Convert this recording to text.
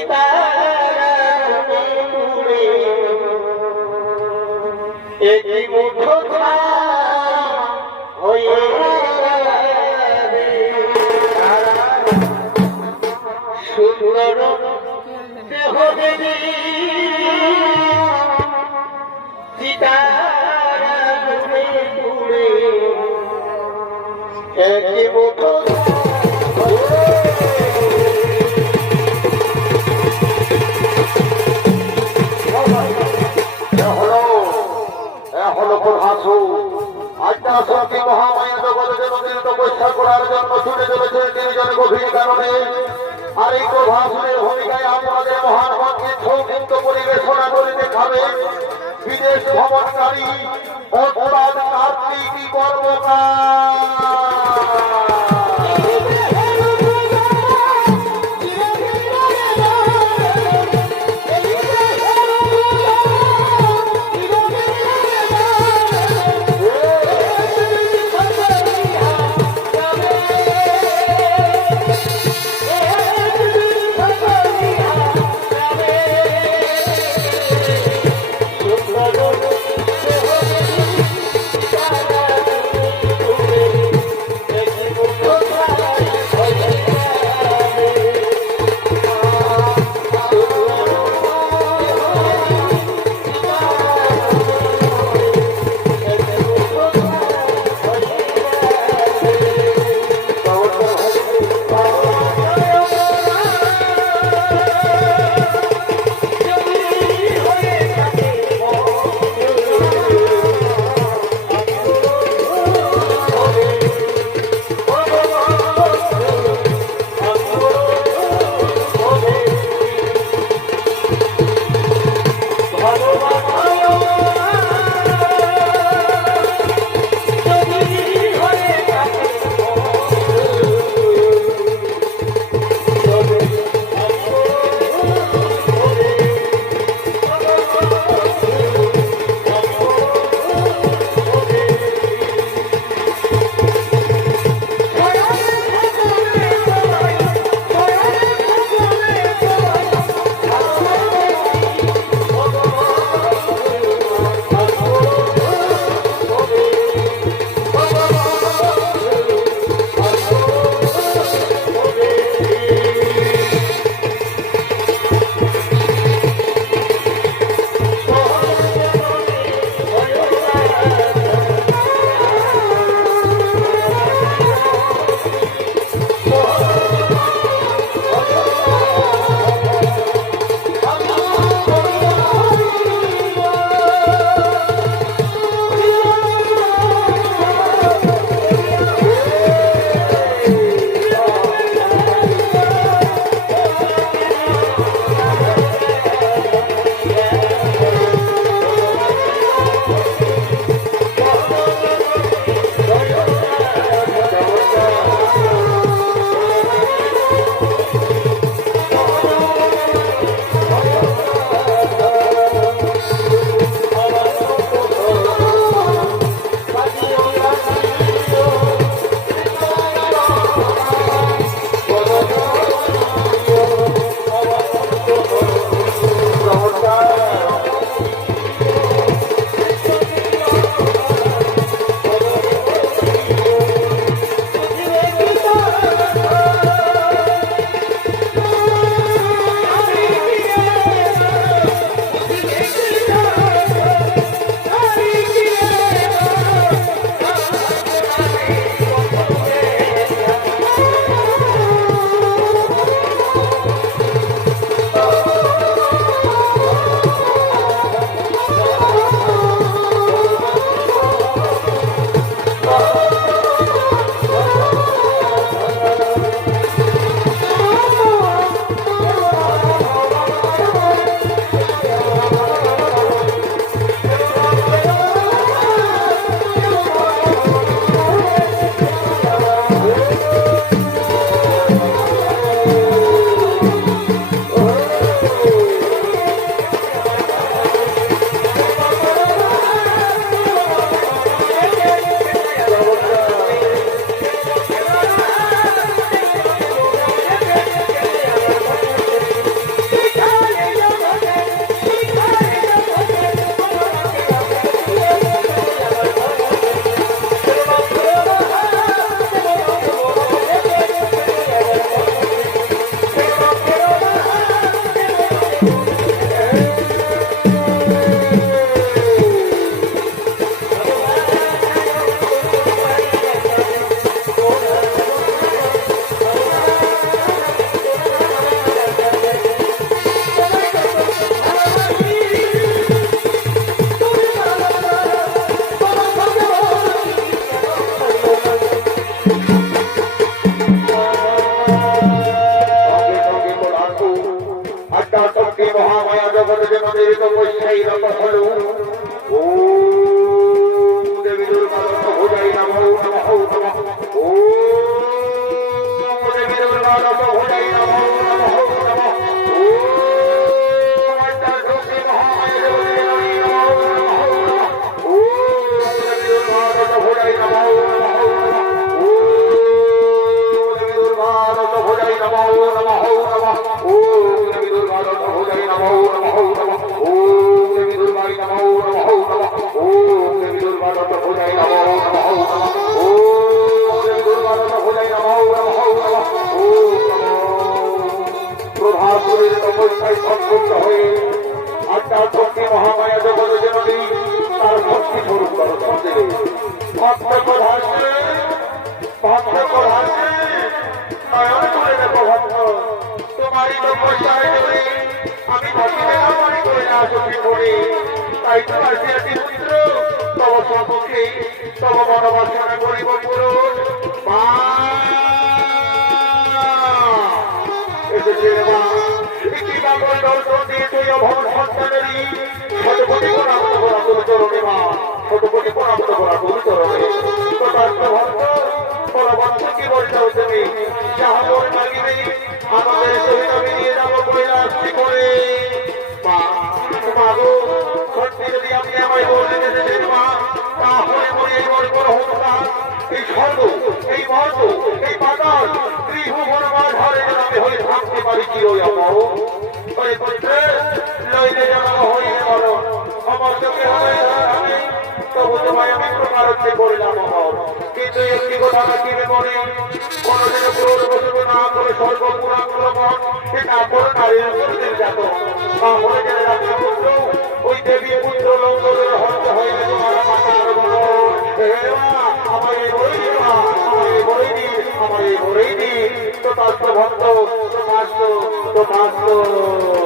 সীতারামপুরে একটি মুঠো হয়ে সুন্দর দেহ দেবী সীতারামপুরে একটি মুঠো তপস্যা করার জন্য ছুটে চলেছে তিনজন গভীর কারণে। আর এই প্রভাসনের ভূমিকায় আপনাদের মহান মন্ত্রী সৌচিন্ত পরিবেশনা করে দেখাবে বিদেশ ভ্রমণকারী অর্থাৎ কার্তিক কর্মকার। Oh, আড্ডা শক্তি মহামায়া জগৎ জনদের তপস্যাই রত হল ও দেবী দুর্গা রত ভোজাই নমঃ নমঃ নমঃ ও দেবী দুর্গা রত ভোজাই নমঃ নমঃ নমঃ ও আড্ডা শক্তি মহামায়া জগৎ জননী নমঃ নমঃ নমঃ ও দেবী দুর্গা রত ভোজাই নমঃ নমঃ নমঃ ও দেবী দুর্গা রত ভোজাই নমঃ নমঃ নমঃ ও দেবী দুর্গা রত ভোজাই নমঃ নমঃ নমঃ ও দেবী দুর্গাই নমঃ নমঃ নমঃ ও দেবী দুর্গা রত ভোজাই নমঃ নমঃ নমঃ ও দেবী দুর্গা রত ভোজাই নমঃ নমঃ নমঃ ও প্রভাপুরের তপস্যায় সম্পূর্ণ হয়ে আড্ডা শক্তি মহামায়া জগৎ জননী তার ভক্তি স্বরূপ দর্শন দিলে ভক্ত প্রধানে নয়ন করে দেখো ভক্ত তোমারই তপস্যায় ধরে আমি ভক্তিতে কামনা করে আসি করে তাই তো আসিয়াছি পুত্র তব সম্মুখে তব মনোবাসনা করিব পুরুষ মা এসেছে মা একটি কাপড় দর্শন দিয়ে তুই অভাব সন্তানেরই শতকোটি প্রণাম করা তোর চরণে মা শতকোটি প্রণাম করা তোর চরণে তথার্থ ভক্ত পরবর্তী কি বলতে তুমি যাহা মন লাগিবে আমাদের সহিত আমি নিয়ে যাবো কৈলাস করে মা মাগো সত্যি যদি আপনি আমায় বললেন এসেছেন মা তাহলে মনে এই বড় বড় হত্যা এই স্বর্গ এই মর্ত এই পাতাল ত্রিভুবন মাঝারে যেন আমি হয়ে থাকতে পারি কি ওই আমার ওই পুত্রে লইলে যেন হয়ে বলো আমার চোখে হয়ে তবু তোমায় আমি প্রকারত্বে করলাম আমার কিন্তু একটি কথা রাখিবে মনে কোনদিন ক্রোধ বসব না করে স্বর্গ পুরাণ মন এটা কোনো নারীর উপর নির্যাতন তাহলে জেনে রাখা পুত্র ওই দেবী পুত্র লঙ্গরের হত্যা হয়ে তোমার মাথা বলো আমায় বই দিবা আমায় বই দি তো তার ভক্ত তো